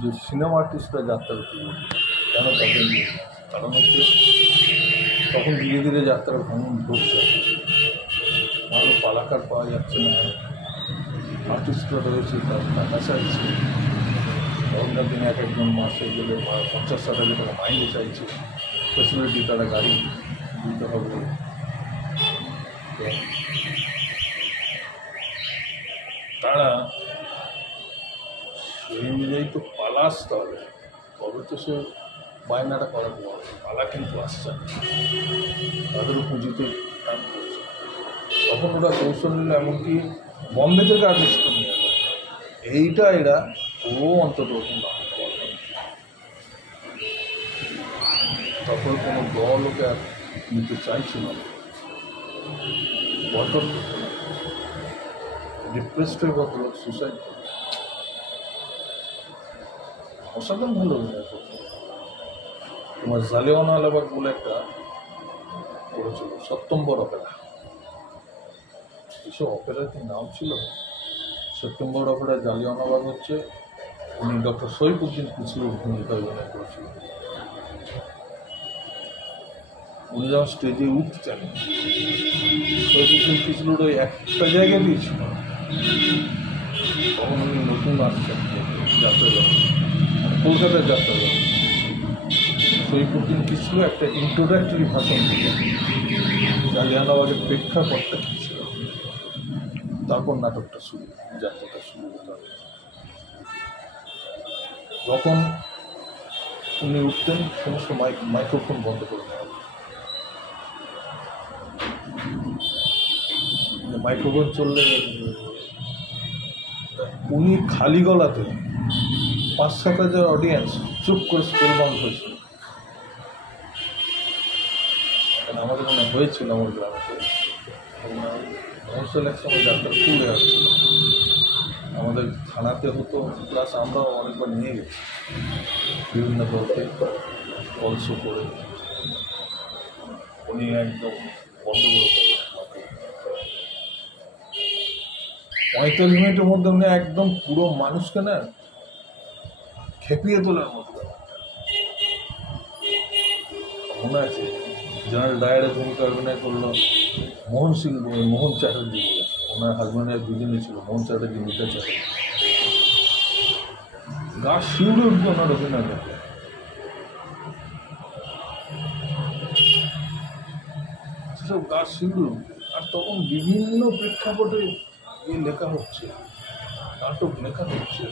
যে সিনেমা আর্টিস্টরা যাত্রা করবে কেন তাদের নিয়ে, কারণ হচ্ছে তখন ধীরে ধীরে যাত্রার ভ্রমণ ধরছে, ভালো পালাকার পাওয়া যাচ্ছে না, আর্টিস্টরা রয়েছে তার টাকা চাইছে, তখনকার দিনে এক একজন মাসে গেলে 50-60 টাকা মাইনে চাইছে, ফেসিলিটি তারা গাড়ি দিতে হবে, তারা সেই অনুযায়ী তো পালা আসতে হবে, তবে তো সে বায়নাটা করাতে পারবে। পালা কিন্তু আসছে না, তাদেরও পুঁজিতে কাম করছে, তখন ওরা কৌশল নিল, এমনকি বম্বে থেকে আর্টিস্ট নিয়ে এলো, এইটা এরা ও অন্তত ওরকম না করতে পারবে। তখন কোনো দল ওকে আর নিতে চাইছিল না, বয়কট করতে না, ডিপ্রেসড হয়ে ভদ্রলোক সুসাইড করে। অসাধারণ ভালো অভিনয় করতো। তোমার জালিয়ানওয়ালাবাগ বলে একটা করেছিল, সপ্তম্বর অপেরা, এসব অপেরার কি নাম ছিল, সেপ্টেম্বর অপেরা জালিয়ানওয়ালাবাগ হচ্ছে, উনি ডক্টর সৈফুদ্দিন কিচলুর ভূমিকা অভিনয় করেছিলেন। উনি যখন স্টেজে উঠতেন, সৈফুদ্দিন কিচলুর ওই একটা জায়গা দিয়েছিল, তখন উনি নতুন আসছেন যাত্রা জগৎ, কলকাতার যাত্রা জগৎ। সৈফুদ্দিন কিচলু একটা ইন্ট্রোডাক্টরি ভাষণ দিলেন, জালিয়ানওয়ালাবাগের প্রেক্ষাপটটা কী ছিল, তারপর নাটকটা শুরু, যাত্রাটা শুরু হতে হবে। যখন উনি উঠতেন সমস্ত মাইক্রোফোন বন্ধ করে নেওয়া হতো, মাইক্রোফোন চললে উনি খালি গলাতে 5-7 হাজার অডিয়েন্স চুপ করে স্কেল বন্ধ হয়েছিল। আমাদের মনে হয়েছিল আমার গ্রামেতে মহসল এক সময় যাত্রা খুলে আসছিল, আমাদের থানাতে হতো, প্লাস আমরাও অনেকবার নিয়ে গেছি বিভিন্ন দলকে কলস করে, উনি একদম বন্ধ করে দেবে। 45 মিনিটের মধ্যে উনি একদম পুরো মানুষকে না খেপিয়ে তোলার মতো। মনে আছে জেনারেল ডায়ারের ভূমিকা অভিনয় করলো মোহন চ্যাটার্জি বলে, ওনার হাজব্যান্ডের দুজনে ছিল, মোহন চ্যাটার্জি, মিতা চ্যাটার্জি। গা শিউরে উঠবে ওনার অভিনয় দেখে, সেসব গা শিউরে উঠবে। আর তখন বিভিন্ন প্রেক্ষাপটে লেখা হচ্ছে, নাটক লেখা হচ্ছে,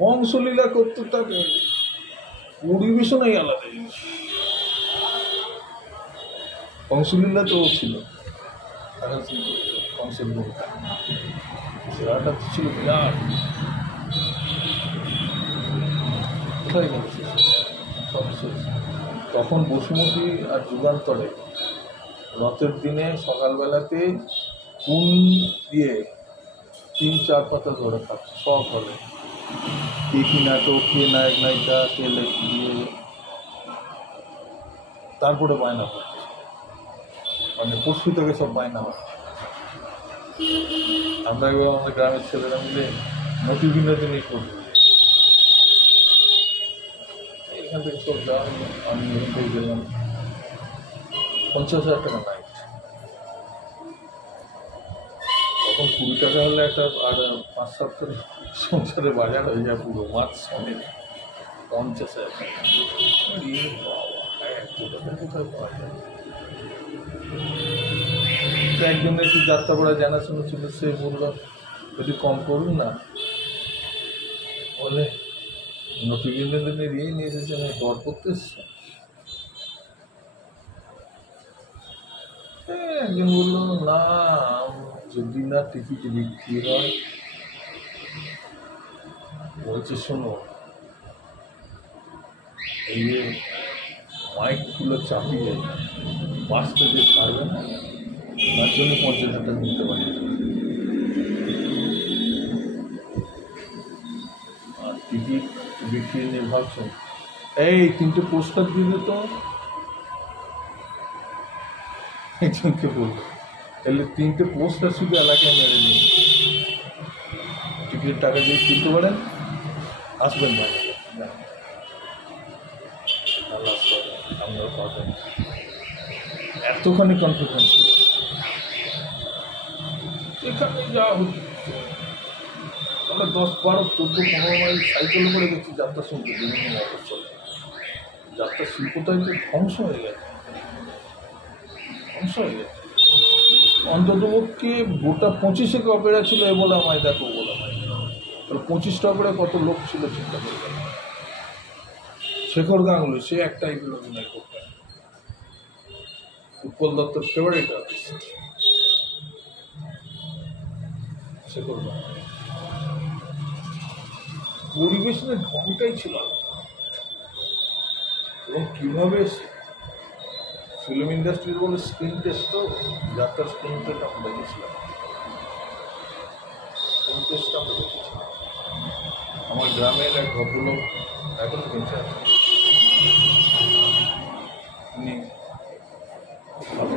কংসলীলা করতে থাকে, পরিবেশনাই আলাদা জিনিস। কংসলীলা তো ছিল, কংসের ভূমিকা, সেটা ছিল বিরাট। কোথায় গেল সব শেষ। তখন বসুমতী আর যুগান্তরে রথের দিনে সকালবেলাতে কোন দিয়ে 3-4 পাতা ধরে খাচ্ছে সব হলে, কে কি নাটক, কে নায়ক নায়িকা, কে লেখি দিয়ে, তারপরে বায়না হচ্ছে, মানে পরশু থেকে সব বায়না হচ্ছে। আমরা এবার আমাদের গ্রামের ছেলেরা মিলে মতি বিনোদিনী করবো, এখান থেকে সব যাওয়া, আমি এখান থেকে গেলাম, 50,000 টাকা নাইট। তখন 20 টাকা হলে একটা আর 5-7 করে সংসারে বাজার হয়ে যায় পুরো মাছ সমেত। 50,000 টাকা কোথায় পাওয়া যায়। একজনের একটু যাত্রা করা জানাশোনা ছিল, সে বললো একটু কম করুন না, বলে নটিবিনোদিনের নিয়ে এসেছেন, দর করতে এসছে। একজন বললো না, যদি না টিকিট বিক্রি হয়, বলছে শোনো এই যে মাইকগুলো চাপিয়ে বাসটা যে ছাড়বে না, তার জন্য 50,000 টাকা নিতে পারি। আর টিকিট বিক্রি নিয়ে ভাবছেন, এই 3টে পোস্টার দিয়ে দিত, একজনকে বললো, তাহলে 3টে পোস্টার শুধু এলাকায় মেরে দিন। টিকিট টাকা দিয়ে তুলতে পারেন, আসবেন না, আপনারা পাবেন। এতখানি কনফিডেন্স ছিল। এখানে যা হচ্ছে, আমরা 10, 12, 14, 15 মাইল সাইকেল করে গেছি যাত্রা শুনতে, বিভিন্ন মতো চলে। যাত্রা শিল্পটাই তো ধ্বংস হয়ে গেছে, ধ্বংস হয়ে গেছে। অন্ততপক্ষে গোটা 25 অপেরা ছিল, এ বলে আমায় দেখো, বলে আমায়, তাহলে 25টা অপেরা কত লোক ছিল চিন্তা করে গেল। শেখর গাঙ্গুলি সে এক টাইপের অভিনয় করতেন, উৎপল দত্তর ফেভারিট আর্টিস্ট শেখর গাঙ্গুলি। পরিবেশনের ঢংটাই ছিল এবং কীভাবে ফিল্ম ইন্ডাস্ট্রির বলে স্ক্রিন টেস্ট, তো যাত্রার স্ক্রিন টেস্ট আমরা দেখেছিলাম, স্ক্রিন টেস্ট আমরা দেখেছিলাম। আমার গ্রামের এক ভদ্রলোক এখনো বেঁচে আছে, উনি খুব ভালো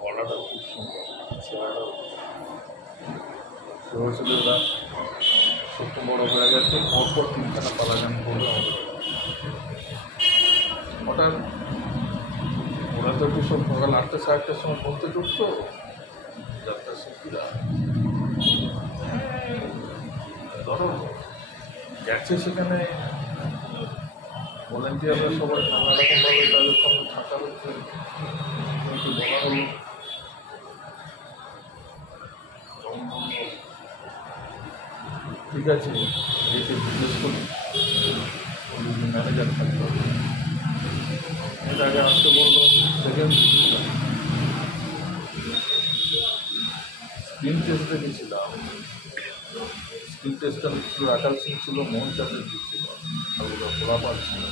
গলাটা খুব সুন্দর, চেহারাটাও ছেলেরা সত্য বড় হয়ে গেছে, পরপর 3খানা পালা গান করবে আমাদের। হঠাৎ ওরা তো একটু সব সকাল 8টা, 8:30টার সময় বলতে ঢুকতো যাত্রা শিল্পীরা, ধরো গেছে সেখানে ভলেন্টিয়াররা সবাই নানা রকমভাবে তাদের সঙ্গে থাকা হচ্ছে, কিন্তু বলা হলো ঠিক আছে, একে জিজ্ঞেস করি ম্যানেজার থাকতে হবে। এর আগে আসতে বললো, সেকেন্ড স্ক্রিন টেস্ট দেখেছিলাম, স্ক্রিন টেস্টটা ছিল রাখাল সিং ছিল, মোহন চ্যাটার্জি ছিল, আর ওরা গোলাপাল ছিল।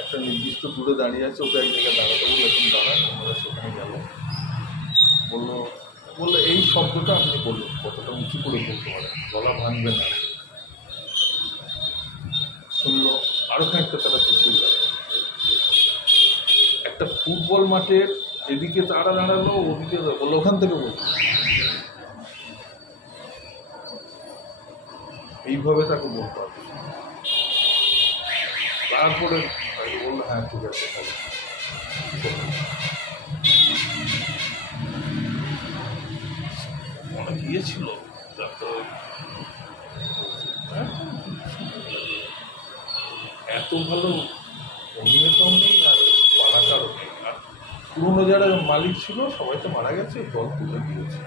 একটা নির্দিষ্ট দূরে দাঁড়িয়ে আছে, ওকে এক জায়গায় দাঁড়াতে বললো, এখন দাঁড়ান, আমরা সেখানে গেল, বললো এই শব্দটা আপনি বলুন, কতটা উঁচু করে বলতে পারেন, গলা ভাঙবে না। শুনলো, আরও খানিকটা তারা পিছিয়ে গেল। একটা ফুটবল মাঠের এদিকে তারা দাঁড়ালো, ওদিকে বললো ওখান থেকে বলতো, এইভাবে তাকে বলতে হবে। তারপরে বললো হ্যাঁ ঠিক আছে, অনেক ইয়ে ছিল এত ভালো অভিনেতাও নেই আর পাড়াকারও নেই। আর পুরোনো যারা মালিক ছিল সবাই তো মারা গেছে, দল তুলে দিয়েছে,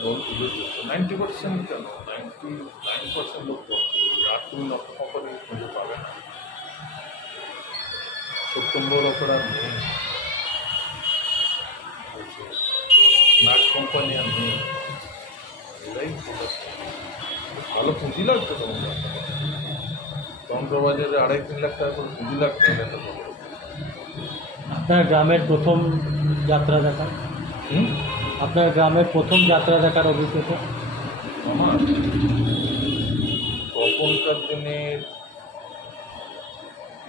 দল তুলে দিয়েছে 90% কেন 99% লোক দল তুলে দিয়েছে। আর তুমি নক্ষ কোম্পানি খুঁজে পাবে না, সত্যম্বর অপরাধ নেই, নাট কোম্পানি আর নেই, এরাই ভালো পুঁজি লাগতো তোমার চন্দ্রবাজারে 2.5-3 লাখ টাকা করে পুঁজি লাগতো। আপনার গ্রামের প্রথম যাত্রা দেখা, আপনার গ্রামের প্রথম যাত্রা দেখার অভিজ্ঞতা? আমার তখনকার দিনের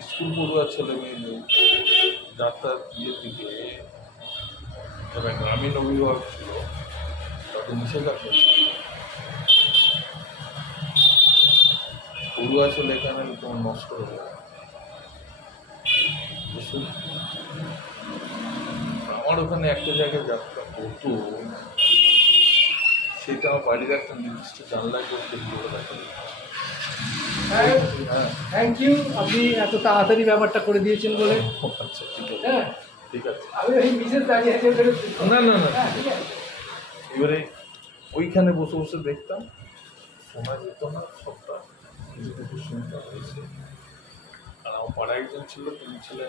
স্কুল পড়ুয়া ছেলে মেয়েদের যাত্রার বিয়ের দিকে যারা গ্রামীণ অভিভাবক ছিল তাদের নিষেধাজ্ঞা ছিল, পড়ুয়া ছেলে এখানে তোমার নষ্ট হয়ে যায়। আমার ওখানে একটা জায়গায় যাত্রা হতো, সেটা আমার বাড়ির একটা নির্দিষ্ট জানলায় করতে গিয়ে দেখা যেত। হ্যাঁ, থ্যাংক ইউ, আপনি এত তাড়াতাড়ি ব্যাপারটা করে দিয়েছেন বলে। আচ্ছা ঠিক আছে, হ্যাঁ ঠিক আছে। আমি ওই বিশেষ দাঁড়িয়ে আছে না না না, ঠিক আছে। এবারে ওইখানে বসে বসে দেখতাম, শোনা যেত না সবটা, কিছু কিছু শুনতে হয়েছে। আর আমার পাড়ায় একজন ছিল, তিনি ছেলে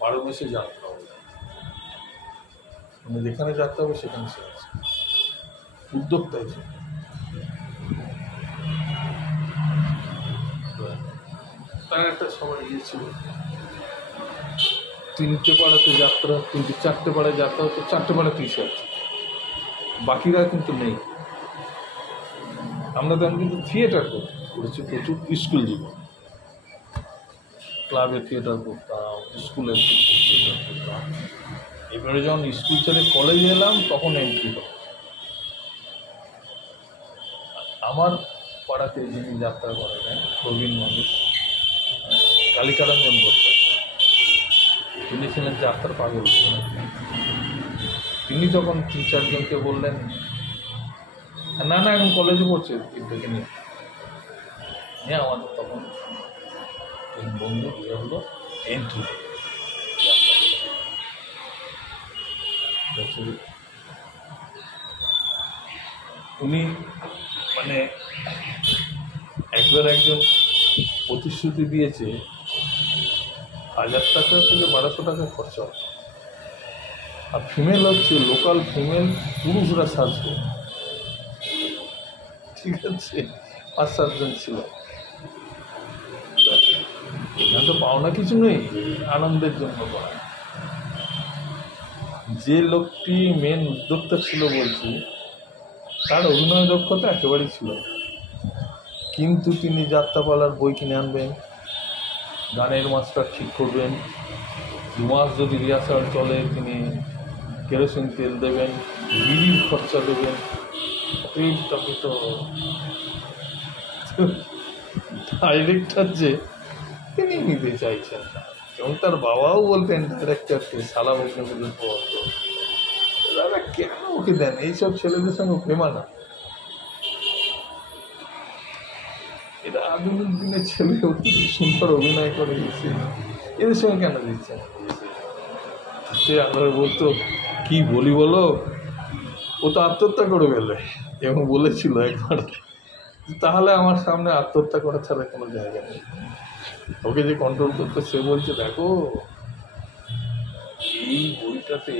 12 মাসে যাত্রা হবে, মানে যেখানে যাত্রা হবে সেখানে সে আছে, উদ্যোক্তাই ছিল। তার একটা সবার ইয়ে ছিল, 3টে পাড়াতে যাত্রা, 4টে পাড়ায় যাত্রা হতো, 4টে পাড়া পিছিয়ে আছে, বাকিরা কিন্তু নেই। আমরা তখন কিন্তু থিয়েটার করেছি প্রচুর, স্কুল জীবন, ক্লাবে থিয়েটার করতাম, স্কুলে থিয়েটার করতাম। এবারে যখন স্কুল ছেড়ে কলেজে এলাম তখন এন্ট্রি হলো, আমার পাড়াতে যিনি যাত্রা করেন প্রবীণ মানুষ, কালিকারঞ্জন বসে, তিনি ছিলেন যাত্রা পাগল। তিনি তখন 3-4 জনকে বললেন, না না এখন কলেজে পড়ছে তিনটাকে নিয়ে আমাদের তখন 3 বন্ধু বিয়ে হলো এন্ট্রি। উনি মানে একবার একজন প্রতিশ্রুতি দিয়েছে 1000 টাকা থেকে 1200 টাকা খরচা হবে, আর ফিমেল হচ্ছে লোকাল ফিমেল পুরুষরা সাজবে, ঠিক আছে? 5-7 জন ছিল। এখানে তো পাওনা কিছু নেই, আনন্দের জন্য করা। যে লোকটি মেন উদ্যোক্তা ছিল বলছি, তার অভিনয় দক্ষতা একেবারেই ছিল না, কিন্তু তিনি যাত্রাপালার বই কিনে আনবেন, গানের মাস্টার ঠিক করবেন, 2 মাস যদি রিহার্সাল চলে তিনি কেরোসিন তেল দেবেন, বিড়ির খরচা দেবেন। এইটাকে তো ডাইরেক্টর যে তিনি নিতে চাইছেন না, এবং তার বাবাও বলতেন ডাইরেক্টরকে সালা বৈষ্ণব দাদা কেন ওকে দেন, এইসব ছেলেদের সঙ্গে প্রেমানা, এটা আধুনিক দিনের ছেলে অতি সুন্দর অভিনয় করে গেছে, এদের সঙ্গে কেন দিচ্ছেন? সে আমরা বলতো কি বলি বলো, ও তো আত্মহত্যা করে ফেলে, এবং বলেছিল একবার, তাহলে আমার সামনে আত্মহত্যা করা ছাড়া কোনো জায়গা নেই। ওকে যে কন্ট্রোল করতে, সে বলছে দেখো এই বইটাতে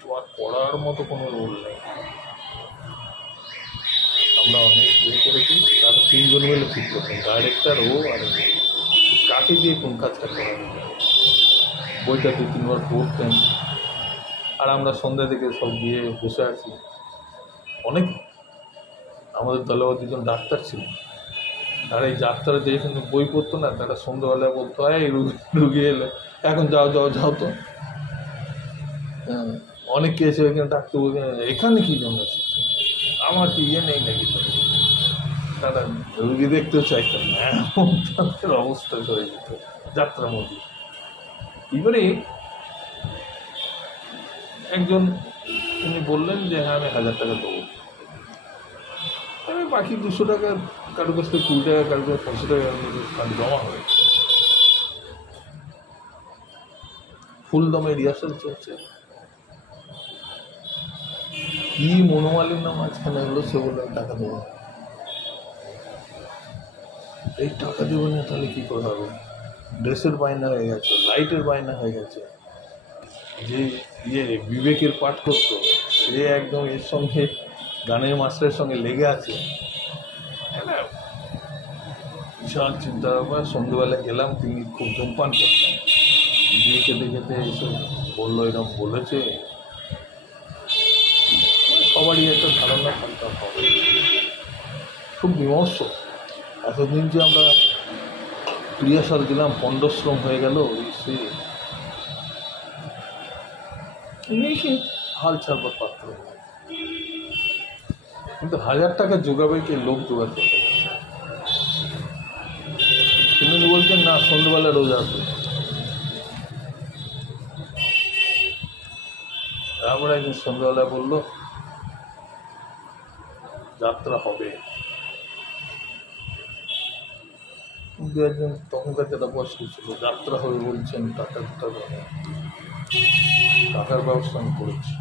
তোমার পড়ার মতো কোনো রোল নেই, আমরা অনেক ইয়ে করেছি, তার 3 জন মিলে ঠিক করতেন, ডাইরেক্টর ও আর কাকে দিয়ে কোন কাজটা করা যায়। বইটা 2-3 বার পড়তেন, আর আমরা সন্ধ্যা থেকে সব গিয়ে বসে আছি। অনেক আমাদের দলে 2 জন ডাক্তার ছিল, আর এই যাত্রা যেখানে বই পড়তো না, তারা সন্ধ্যাবেলায় বলতো এই রুগী এলে এখন যাও যাও যাও তো। অনেকে এসে ওইখানে ডাক্তার এখানে কী জন্য এসেছে, আমার কি ইয়ে নেই নাকি, তারা রুগী দেখতেও চাইতেন না, এমন তাদের অবস্থা করে যেত যাত্রার মধ্যে। এবারে একজন উনি বললেন যে হ্যাঁ আমি 1000 টাকা দেবো, আমি বাকি 200 টাকা কারো কাছ থেকে 20 টাকা, কারো কাছে 50 টাকা কারো জমা হয়ে ফুল দমে রিহার্সাল চলছে। কি মনোমালিন্য মাঝখানে এগুলো, সে বললেন টাকা দেবো। এই টাকা দেবো না তাহলে কী করে হবে, ড্রেসের বায়না হয়ে গেছে, লাইটের বায়না হয়ে গেছে। যে বিবেকের পাঠ করতো, সে একদম এর সঙ্গে গানের মাস্টারের সঙ্গে লেগে আছে। বিশাল চিন্তা ব্যাপার। সন্ধ্যেবেলায় গেলাম, তিনি খুব ধূমপান করতেন, দিয়ে খেতে খেতে এসে বললো এরকম বলেছে, সবারই একটা ধারণা থাকতে হবে। খুব বিমর্ষ, এতদিন যে আমরা রিহার্সাল দিলাম, পণ্ডশ্রম হয়ে গেল, সে হাল ছাড়বার পাত্র। কিন্তু 1000 টাকা জোগাবে কে, লোক জোগাড় করতে পারছে। তিনি বলছেন না সন্ধ্যেবেলা রোজ আসবে। তারপরে একদিন সন্ধ্যাবেলা বললো যাত্রা হবে। একজন তখনকার যারা বয়স্ক ছিল, যাত্রা হবে বলছেন, টাকার ব্যবস্থা আমি করেছি।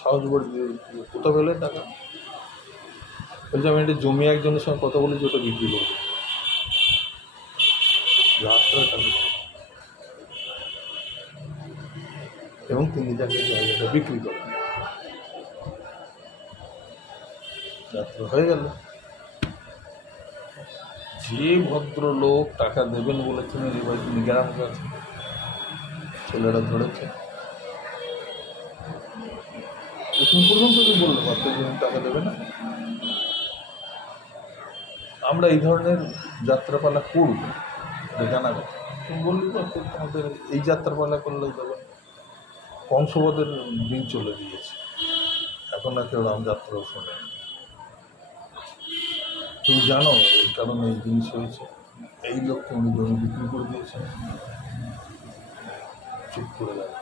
সাহস করে কোথা পেলে টাকা, বলছে আমি একটা জমি একজনের সঙ্গে কথা বলেছি, ওটা বিক্রি করবো, যাত্রাটা, এবং তিনি তাকে জায়গাটা বিক্রি করেন। যাত্রা হয়ে গেল। যে ভদ্রলোক টাকা দেবেন বলেছিলেন, এবার তিনি গ্রাম গেছে, ছেলেরা ধরেছে। এখন পর্যন্ত কি বললো ভদ্রজন টাকা দেবে না। আমরা এই ধরনের যাত্রাপালা করব, জানা গেল। তুমি বললি আমাদের এই যাত্রাপালা করলে দেবেন, কংসবধের দিন চলে দিয়েছে, এখন আর কেউ রামযাত্রাও শোনে। তুমি জানো এই কারণে এই জিনিস হয়েছে, এই লোককে উনি জমি বিক্রি করে দিয়েছেন। চুপ করে গেল,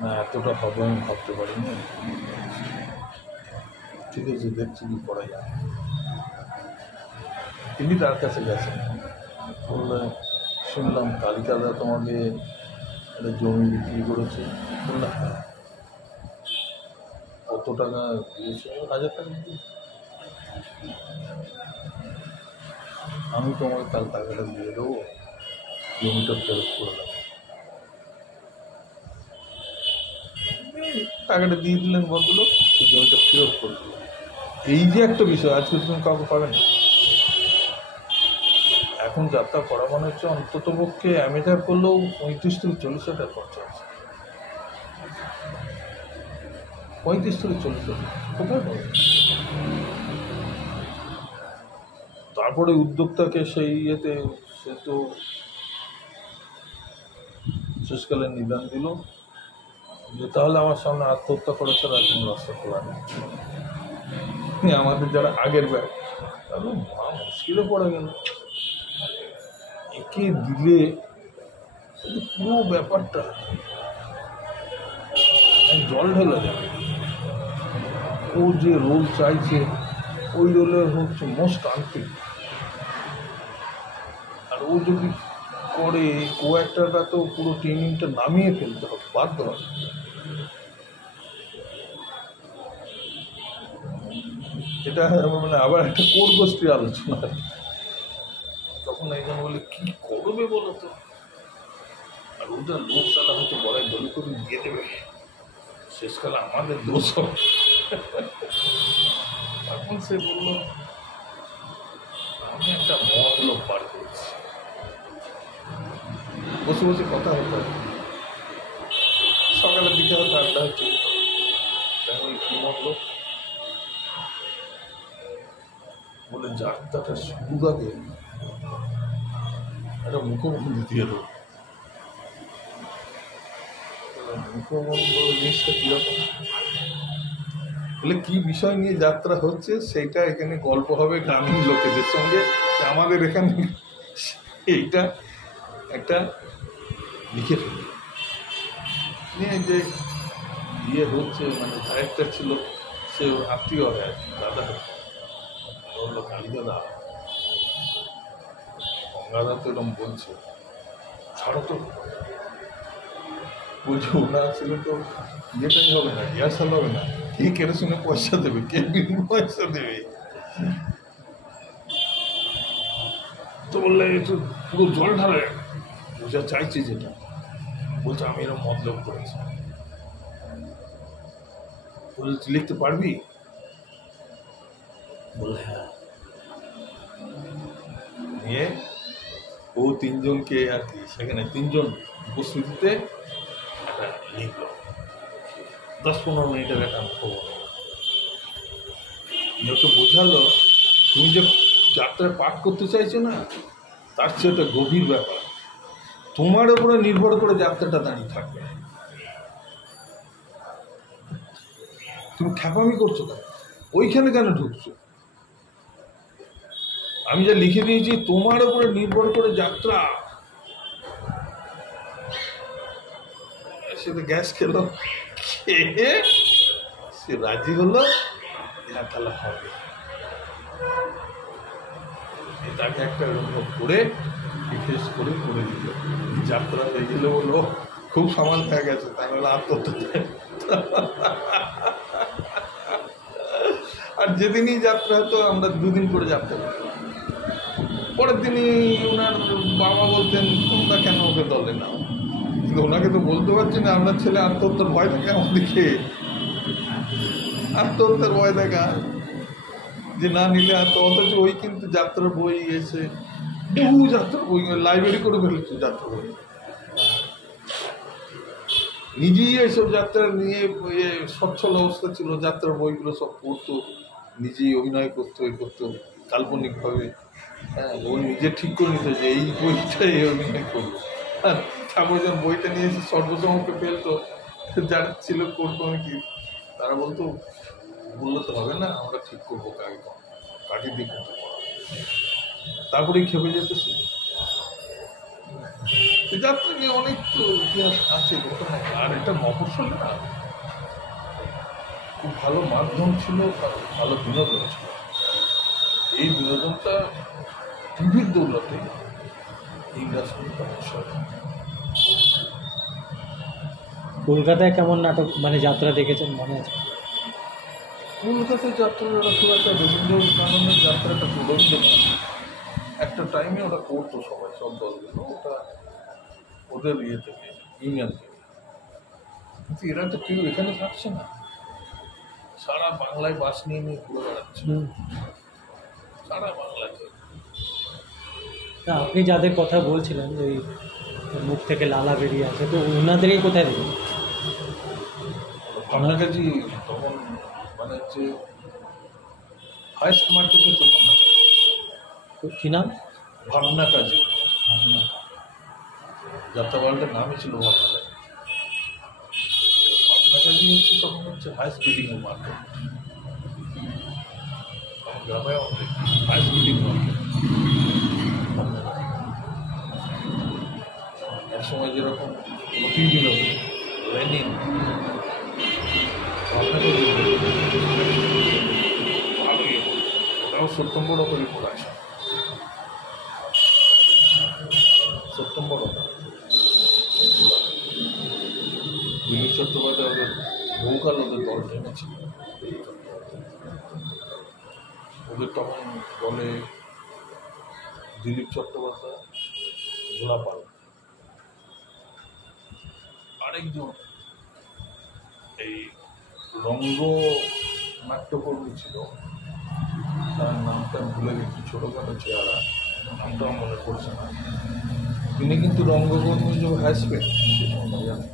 না এতটা হবে আমি ভাবতে পারিনি। ঠিক আছে, দেখছি কি করা যায়। তিনি তার কাছে গেছেন, বললে শুনলাম কালিকাদা তোমাকে একটা জমি বিক্রি করেছে। বললো হ্যাঁ। কত টাকা দিয়েছে? 1000 টাকা দিয়ে। আমি তোমাকে কাল টাকাটা দিয়ে দেবো, জমিটা ফেরত করে দেবো। টাকাটা দিয়ে দিলেন ভদ্রলোক, সে জমিটা ফেরত করে দিল। এই যে একটা বিষয়, আজকে তুমি কাউকে পাবে না। এখন যাত্রা করা মানে হচ্ছে অন্তত পক্ষে অ্যামেচার করলেও 35 থেকে 40 হাজার খরচা আছে। 35 থেকে 40 হাজার কোথায় পাবে? তারপরে উদ্যোক্তাকে সেই ইয়েতে সে তো শেষকালে নিদান দিল যে তাহলে আমার সামনে আত্মহত্যা করে ছাড়া কোনো রাস্তা খোলা নেই। আমাদের যারা আগের ব্যাগ, তাহলে মা মুশকিলে পড়ে গেল। একে দিলে পুরো ব্যাপারটা জল ঢেলে যাবে। ও যে রোল চাইছে ওই রোলের হচ্ছে মোস্ট আনফিট। আর ও যদি করে ও একটা তো পুরো ট্রেনিংটা নামিয়ে ফেলতে হবে, বাধ্য হবে। এটা মানে আবার একটা কোর গোষ্ঠীর আলোচনা। তখন একজন বলে কি করবে বলো তো, আর ওটা লোক চালা হয়তো বড়াই দলি করে দিয়ে দেবে, শেষকালে আমাদের দোষ হবে। তখন সে বলল আমি একটা মতলব পার করেছি। বসে বসে কথা হতো, সকালের দিকে হয়তো আড্ডা হচ্ছে। কি মতলব? বলে যাত্রাটা শুরুর আগে একটা মুখবন্ধী দিয়ে দেবো। মুখবন্ধ জিনিসটা কিরকম? বলে কি বিষয় নিয়ে যাত্রা হচ্ছে সেটা এখানে গল্প হবে গ্রামীণ লোকেদের সঙ্গে। আমাদের এখানে এইটা একটা লিখে ফেলি নিয়ে যে ইয়ে হচ্ছে, মানে ক্যারেক্টার ছিল সে আত্মীয় হয় আর কি, দাদা বললো কালিদাদা গঙ্গাধর তো এরকম বলছে, ছাড়ো তো। বলছে ওনার ছেলে তো ইয়েটাই হবে না, রিহার্সাল হবে না, কে কেরোসিনে পয়সা দেবে, কে পয়সা দেবে। তো বললে একটু পুরো জল ঢালে, যা চাইছি যেটা। বলছে আমি এরকম মতলব করেছি। বলছে তুই লিখতে পারবি? বললে হ্যাঁ। নিয়ে ও তিনজনকে আর কি সেখানে তিনজন উপস্থিতিতে একটা লিখলো, 10-15 মিনিটের একটা খবর। ওকে বোঝালো তুমি যে যাত্রায় পাঠ করতে চাইছো না, তার চেয়ে একটা গভীর ব্যাপার, তোমার উপরে নির্ভর করে যাত্রাটা দাঁড়িয়ে থাকবে। তুমি খ্যাপামি করছো কেন, ওইখানে কেন ঢুকছো? আমি যা লিখে দিয়েছি তোমার উপরে নির্ভর করে যাত্রা। সে তো গ্যাস খেলো, খেয়ে সে রাজি হলো, তাহলে হবে। তাকে একটা অনুভব করে রিফ্রেশ করে করে দিল, যাত্রা হয়ে গেলে বললো খুব সামাল হয়ে গেছে, তাহলে আত্মহত্যা। আর যেদিনই যাত্রা হতো আমরা 2 দিন করে যাত্রা করতাম। পরের দিনই ওনার বাবা বলতেন তোমরা কেন ওকে দলে নাও, কিন্তু ওনাকে তো বলতে পারছি না আপনার ছেলে আত্মহত্যার ভয় থাকে আমাদেরকে, আত্মহত্যার ভয় দেখা যে না নিলে অথচ ওই কিন্তু যাত্রার বই এসে বহু যাত্রার বই লাইব্রেরি করে ফেলেছে। যাত্রা বই নিজেই এইসব যাত্রা নিয়ে সচ্ছল অবস্থা ছিল, যাত্রার বইগুলো সব পড়তো, নিজেই অভিনয় করতো, করতো কাল্পনিকভাবে। হ্যাঁ, ও নিজে ঠিক করে নিত যে এই বইটাই অভিনয় করবো। আর তারপর যখন বইটা নিয়ে এসে সর্বসমকে ফেলতো, যারা ছিল কোর কমিটি তারা বলতো বললে তো হবে না, আমরা ঠিক করবো কাটি দিয়ে কিন্তু তারপরেই খেপে যেতেছে। যাত্রা নিয়ে অনেক তো ইতিহাস আছে, ঘটনা। আর এটা মফস্বলে না খুব ভালো মাধ্যম ছিল, ভালো বিনোদন ছিল। এই বিনোদনটা টিভির দৌলতে ইন্ডাস্ট্রিটা অবসর। কলকাতায় কেমন নাটক মানে যাত্রা দেখেছেন মনে আছে? কলকাতায় যাত্রাটা খুব একটা রবীন্দ্রনাথের যাত্রাটা প্রবন্ধ না, একটা টাইমে ওটা করতো সবাই, সব দলগুলো ওটা ওদের ইয়ে থেকে, ইউনিয়ন থেকে। কিন্তু এরা তো কেউ এখানে থাকছে না, সারা বাংলায় বাস নিয়ে নিয়ে ঘুরে বেড়াচ্ছে, সারা বাংলায়। তা আপনি যাদের কথা বলছিলেন যে ওই মুখ থেকে লালা বেরিয়ে আছে, তো ওনাদেরই কোথায় দেখুন? ভাবনা কাজী তখন মানে হচ্ছে হাইস্ট মার্কেট হচ্ছে ভাবনা কাজী। কি নাম? ভাবনা কাজী, যাত্রাপালটার নামই ছিল ভাবনা কাজী। ভাবনা কাজী হচ্ছে তখন হচ্ছে হাইস্ট বিডিং এর মার্কেট, গ্রামে হাইস্ট বিডিং মার্কেট। এক সময় যেরকম মতি বিনোদ, লেনিন, ভালোই ওটাও সত্যম্বর করে পড়াছে, সত্যম্বর দিলীপ চট্টোপাধ্যায় ওদের বহুকাল ওদের দল টেনেছিল। ওদের তখন দলে দিলীপ চট্টোপাধ্যায়, গোলাপাল, আরেকজন এই রঙ্গ নাট্যকর্মী ছিল, তার নামটা ভুলে গেছি, ছোটোখাটো চেহারা, নামটাও মনে পড়ছে না। তিনি কিন্তু রঙ্গকর্মী যে হ্যাসপেট সে সময় জানেন।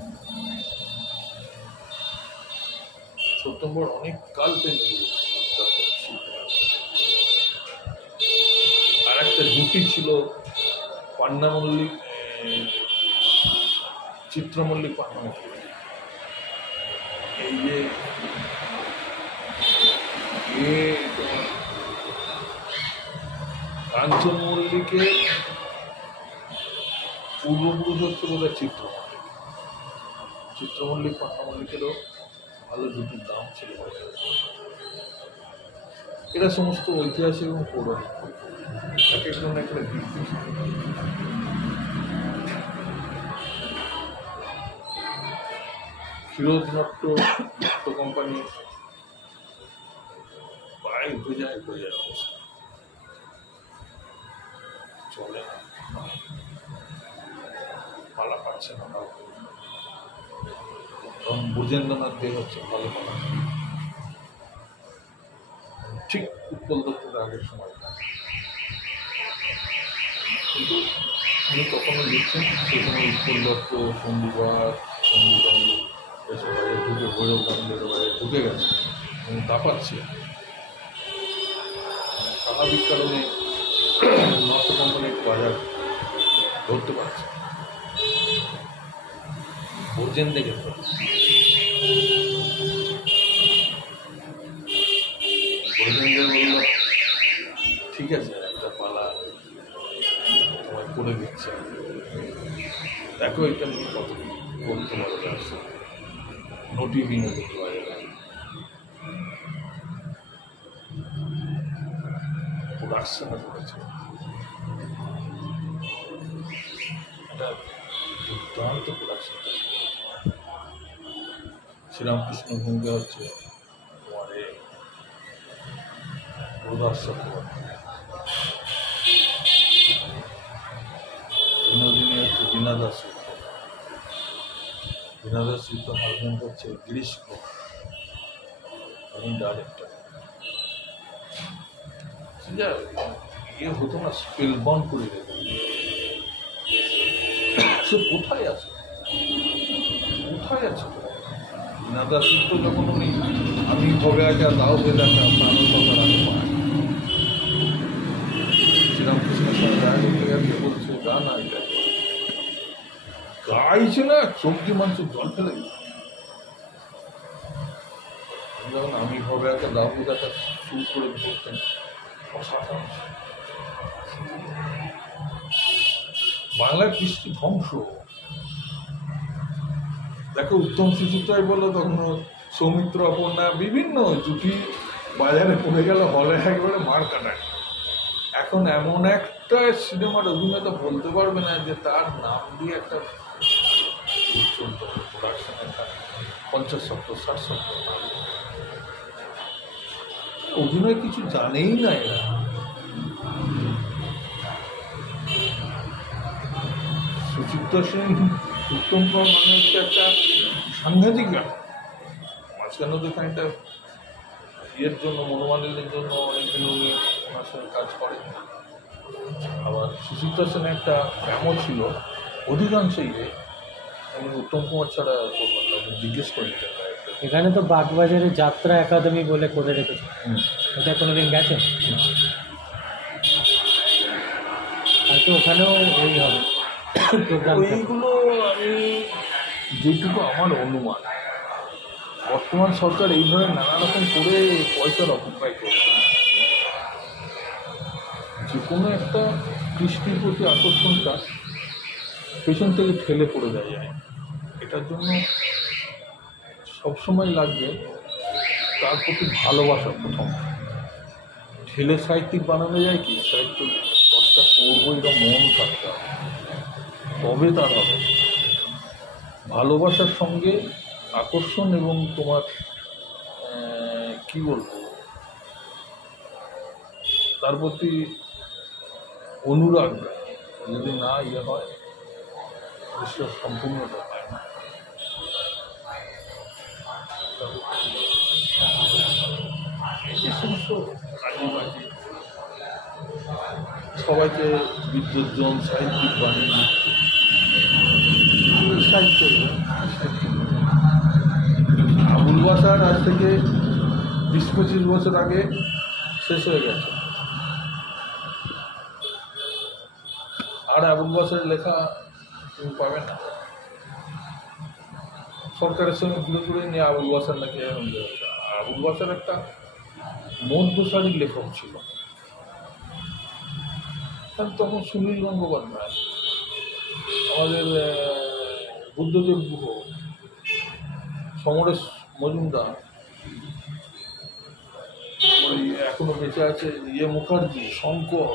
সত্যম্বর অনেক কাল পেয়ে আর একটা জুটি ছিল পান্না মল্লিক, চিত্রমল্লিক পান্না মল্লিক। এই যে কাঞ্চন মল্লিকের পূর্বপুরুষ হচ্ছে বোধহয় চিত্রমল্লিক। চিত্রমল্লিক পান্না মল্লিকেরও ভালো জুটির দাম ছিল। এরা সমস্ত ঐতিহাসিক এবং পৌরাণিক, এক একজন একটা দিক থেকে। ক্ষীরোদ নাট্য কোম্পানি প্রায় উঠে যায় অবস্থা, চলে না, পালা পাচ্ছে না কাউকে। কারণ ব্রজেন্দ্রনাথ দেব হচ্ছে ভালো পালা, ঠিক উৎপল দত্তের আগের সময়। কিন্তু উনি তখনও লিখছেন, সেই সময় উৎপল দত্ত, সন্দীপার, সন্দীপানি এসব বাইরে ঢুকে, ভৈরব গান্ধীর বাইরে ঢুকে গেছে এবং দাপাচ্ছে। স্বাভাবিক কারণে নর্থ কোম্পানির বাজার ধরতে পারছে, বোঝেন দেখে বলল ঠিক আছে একটা পালা তোমায় করে দিচ্ছে, দেখো এটা নিয়ে কত করতে পারবে, আসছে নটি বিনোদন বাইরে প্রোডাকশনে করেছে। এটা দুর্দান্ত প্রোডাকশন। শ্রীরামকৃষ্ণ ভূমিকা হচ্ছে তোমার প্রদাস চক্রবর্তী, বিনোদিনী হচ্ছে বীণা দাস, বীণা দাস হাজবেন্ড হচ্ছে গিরিশ ঘোষ, উনি ডাইরেক্টর। ইয়ে হতো না, স্পেল বন্ড করে রেখে সে কোথায় আছে, কোথায় আছে বীণা দাস তো যখন উনি আমি ভবে আগে তাও বেদাকে প্রাণ কথা রাখতে পারি। শ্রীরামকৃষ্ণের সঙ্গে রায় করতে গেছে, বলছে গান আর গাইছে না, সবজি মাংস জল ফেলে যখন আমি ভাবে একটা দাবু একটা শুরু করে ধরতেন অসাধারণ। বাংলার কৃষ্টি ধ্বংস। দেখো উত্তম সুচিত্রায় বললো তখন সৌমিত্র অপর্ণা বিভিন্ন জুটি বাজারে পড়ে গেল, হলে একবারে মার কাটায়। এখন এমন একটা সিনেমার অভিনেতা বলতে পারবে না যে তার নাম দিয়ে একটা চলতে হবে প্রোডাকশন, একটা 50-70-60 অভিনয় কিছু জানেই না এরা। সুচিত্রা সেন, উত্তম কুমার মানে হচ্ছে একটা সাংঘাতিক ব্যাপার। মাঝখানে তো এখানটা ইয়ের জন্য, মনোমালিন্যের জন্য অনেকদিন উনি ওনার সঙ্গে কাজ করেন। আবার সুচিত্রা সেনের একটা ব্যামো ছিল অধিকাংশই উনি উত্তম কুমার ছাড়া করবেন না, জিজ্ঞেস করে নিতেন। এখানে তো বাগবাজারে যাত্রা একাডেমি বলে করে রেখেছে, এটা কোনোদিন গেছে? হয়তো ওখানেও এই হবে প্রোগ্রাম। এইগুলো আমি যেটুকু আমার অনুমান, বর্তমান সরকার এই ধরনের নানা রকম করে পয়সার অপব্যয় করছে। যে কোনো একটা কৃষ্টির প্রতি আকর্ষণটা পেছন থেকে ঠেলে পড়ে দেয় যায়। এটার জন্য সবসময় লাগবে তার প্রতি ভালোবাসা। প্রথম ঠেলে সাহিত্যিক বানানো যায় কি, সাহিত্য চর্চা করবো এটা মন থাকতে হবে, তবে তার হবে। ভালোবাসার সঙ্গে আকর্ষণ এবং তোমার কি বলবো, তার প্রতি অনুরাগ যদি না ইয়ে হয়, দৃশ্যটা সম্পূর্ণটা পায় না। এই সমস্ত কাজে সবাইকে বিদ্যুৎজন সাহিত্যিক বানিয়ে দিচ্ছে। সাহিত্য আবুল বাসার আজ থেকে 20-25 বছর আগে শেষ হয়ে গেছে, আর আবুল বাসার লেখা তুমি পাবে না। সরকারের সঙ্গে ঘুরে ঘুরে নিয়ে আবুল বাসার নাকি এখন আবুল বাসার একটা মধ্যসারী লেখক ছিল। তখন সুনীল গঙ্গোপাধ্যায়, আমাদের বুদ্ধদেব গুহ, সমরেশ মজুমদার, ওই এখনো বেঁচে আছে মুখার্জি, শঙ্কর,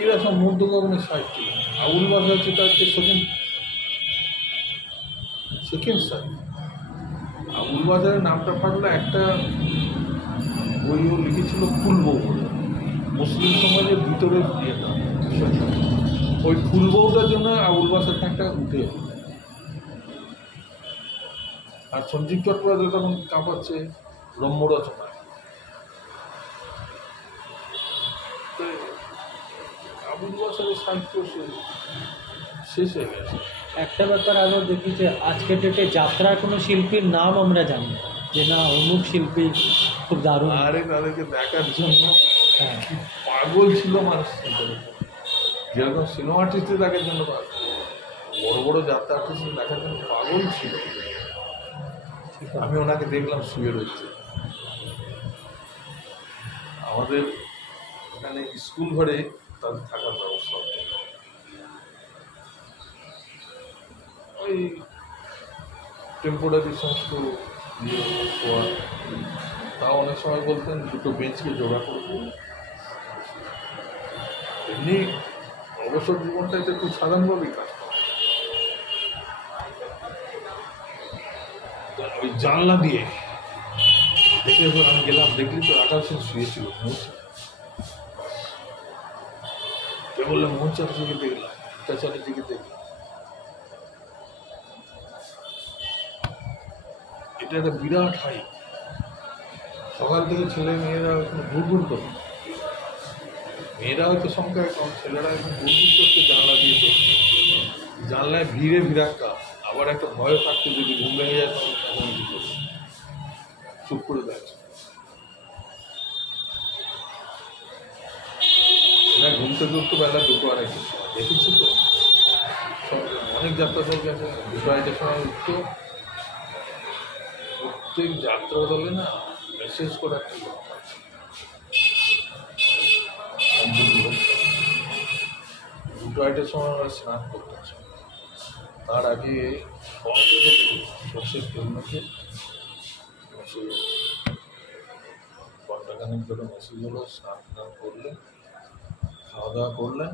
এরা সব মধ্যগগনের সাহিত্যিক। আবুল বাসার যেটা হচ্ছে সেকেন্ড সাহিত্য। আবুল বাজারের নামটা ফাটলো একটা বইও লিখেছিল ফুলবউ বলে, মুসলিম সমাজের ভিতরে ইয়েটা, ওই ফুলবউটার জন্য আবুল বাসার একটা উঠে। আর সঞ্জীব চট্টোপাধ্যায় তখন কাঁপাচ্ছে রম্য রচনায়। আবুল বাসারের সাহিত্য শেষ হয়ে গেছে। একটা ব্যাপার আরও দেখি যে আজকের ডেটে যাত্রার কোনো শিল্পীর নাম আমরা জানি না, যে না অমুক শিল্পী খুব দারুণ। আরে তাদেরকে দেখার জন্য হ্যাঁ, পাগল ছিল মানুষ। যেরকম সিনেমা আর্টিস্টে দেখার জন্য বড় বড় যাত্রা আর্টিস্ট দেখার জন্য পাগল ছিল। আমি ওনাকে দেখলাম শুয়ে রয়েছে আমাদের এখানে স্কুল ঘরে, তাদের থাকার ব্যবস্থা হতো। ওই টেম্পোরারি সমস্ত তাও অনেক সময় বলতেন দুটো বেঞ্চকে জোগাড় করবো। এমনি অবসর জীবনটা এটা খুব সাধারণভাবেই কাজ করে। ওই জানলা দিয়ে দেখে আমি গেলাম, দেখলি তো আকাশ সেন শুয়েছিল, কে বললাম মোহন চাচাকে দেখলাম, চাচারের দিকে দেখলাম। এটা একটা বিরাট হাই। সকাল থেকে ছেলে মেয়েরা ঘুরঘুর করে, মেয়েরা হয়তো সংখ্যায় কম, ছেলেরা এখন ঘুরঘুর করতে জানলা দিয়ে দেখছে। জানলায় ভিড়ে ভিড়াক্কা, আবার একটা ভয় থাকতে যদি ঘুম ভেঙে যায় তখন কি করবে, চুপ করে দেখছে। এরা ঘুম থেকে উঠতো বেলা 2-2-2:30 সময়, দেখেছি তো অনেক যাত্রা দল গেছে, 2-2-2:30 সময় উঠতো, প্রত্যেক যাত্রা দলে না মেসেজ করে একটা লোক আছে। দুটো আড়াইটার সময় আমরা স্নান করতেছি, তার আগে সর্ষের তেল মেখে মেসেজ ঘন্টাখানিক ধরে মেসেজ হলো, স্নান টান করলেন, খাওয়া দাওয়া করলেন,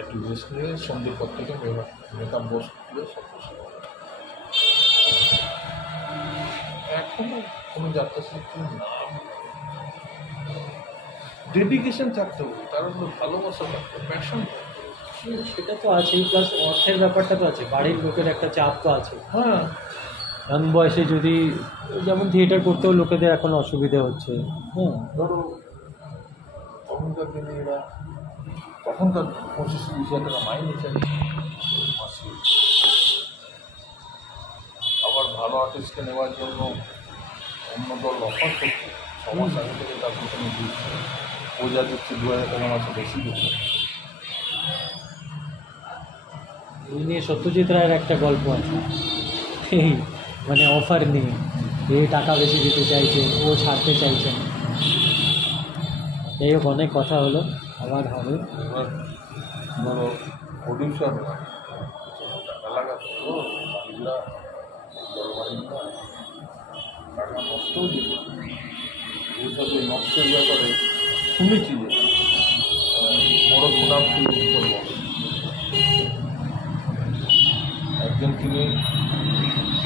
একটু রেস্ট নিয়ে সন্ধ্যের পর থেকে মেকআপ বস খুলে সব বসে এখনো কোনো যাত্রা শিল্পীর নাম ডেডিকেশন থাকতে হবে, তার উপর ভালোবাসা থাকতে হবে, প্যাশন। সেটা তো আছেই, প্লাস অর্থের ব্যাপারটা তো আছে, বাড়ির লোকের একটা চাপ তো আছে। হ্যাঁ, ইয়াং বয়সে যদি যেমন থিয়েটার করতেও লোকেদের এখন অসুবিধে হচ্ছে। হ্যাঁ, ধরো তখনকার দিনে এরা তখনকার 25-30 টাকা মাইনে চাইছে মাসে। আবার ভালো আর্টিস্টকে নেওয়ার জন্য অন্য দল অফার করছে, 6 মাস আগে থেকে তার পিছনে দিচ্ছে, ও যা দিচ্ছে 2000 টাকা মাসে বেশি দিচ্ছে। এই নিয়ে সত্যজিৎ রায়ের একটা গল্প আছে, এই মানে অফার নিয়ে এ টাকা বেশি দিতে চাইছে, ও ছাড়তে চাইছে না। এই হোক, অনেক কথা হলো, আবার হবে। এবার ধরো প্রডিউসার টাকা লাগাতো তো বাড়িগুলা, জলবাড়িগুলা টাকা নষ্টও দিত। এইসব এই নষ্টের ব্যাপারে শুনেছি যে বড় সুনাম করব একজন, তিনি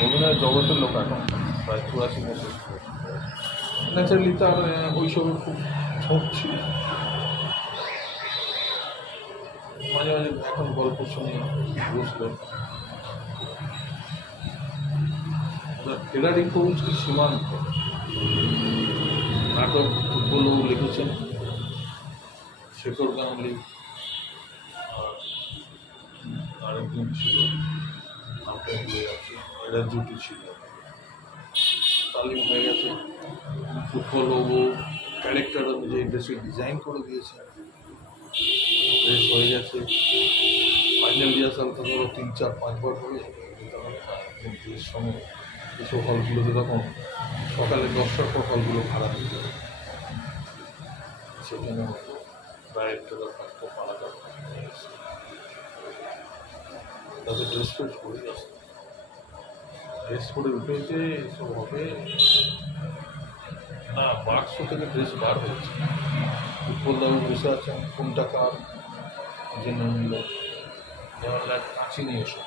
অভিনয় জগতের লোক, এখন প্রায় 84 বছর। ন্যাচারালি তার ওইসবে খুব ঝোঁক ছিল। মাঝে মাঝে এখন গল্প শুনে বুঝলো ফেরারি কোচ সীমান্ত নাটক ফুটবলও লিখেছেন, শেখর গাঙ্গুলি আরেকজন ছিল, নাটক হয়ে আছে, এরা জুটি ছিল, তালিম হয়ে গেছে। ফুটবল ও ক্যারেক্টার অনুযায়ী ড্রেসের ডিজাইন করে দিয়েছে, ড্রেস হয়ে গেছে। ফাইনাল রিহার্সাল তো ধরো 3-4-5 বার করে ড্রেস সঙ্গে কিছু হলগুলোতে তখন সকালে 10টার পর হলগুলো ভাড়া দিতে হবে, সেখানে ডাইরেক্টররা থাকতো আলাদা, তাদের ড্রেস ফ্রেস পরে আসতো, ড্রেস পরে উঠেছে এসব হবে না। বাক্স থেকে ড্রেস বার হয়েছে, উৎপলদাবু বসে আছেন, কোনটা কার জেনে নিল, যেমন কাঁচি নিয়ে এসো,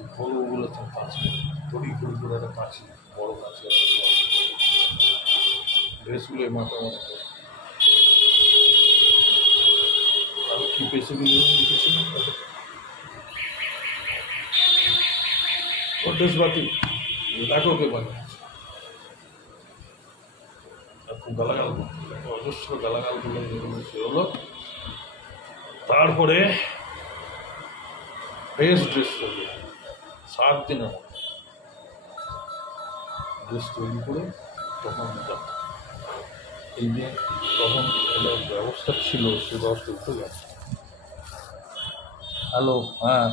উৎপলবাবু বলেছেন কাঁচি, তড়ি করে করে একটা কাঁচি, বড় কাঁচি আছে, ড্রেসগুলো মাথা মাথা করে আমি কি পেশে গুলো লিখেছিলাম, ওর ড্রেস বাতি দেখো কে বানিয়েছে। খুব গালাগাল অজস্র গালাগালগুলো যেগুলো সে হলো। তারপরে বেস্ট ড্রেস তৈরি 7 দিনের মতো ড্রেস তৈরি করে তখন যাচ্ছে। এই যে তখন একটা ব্যবস্থা ছিল, সে ব্যবস্থা উঠে গেছে। হ্যালো, হ্যাঁ।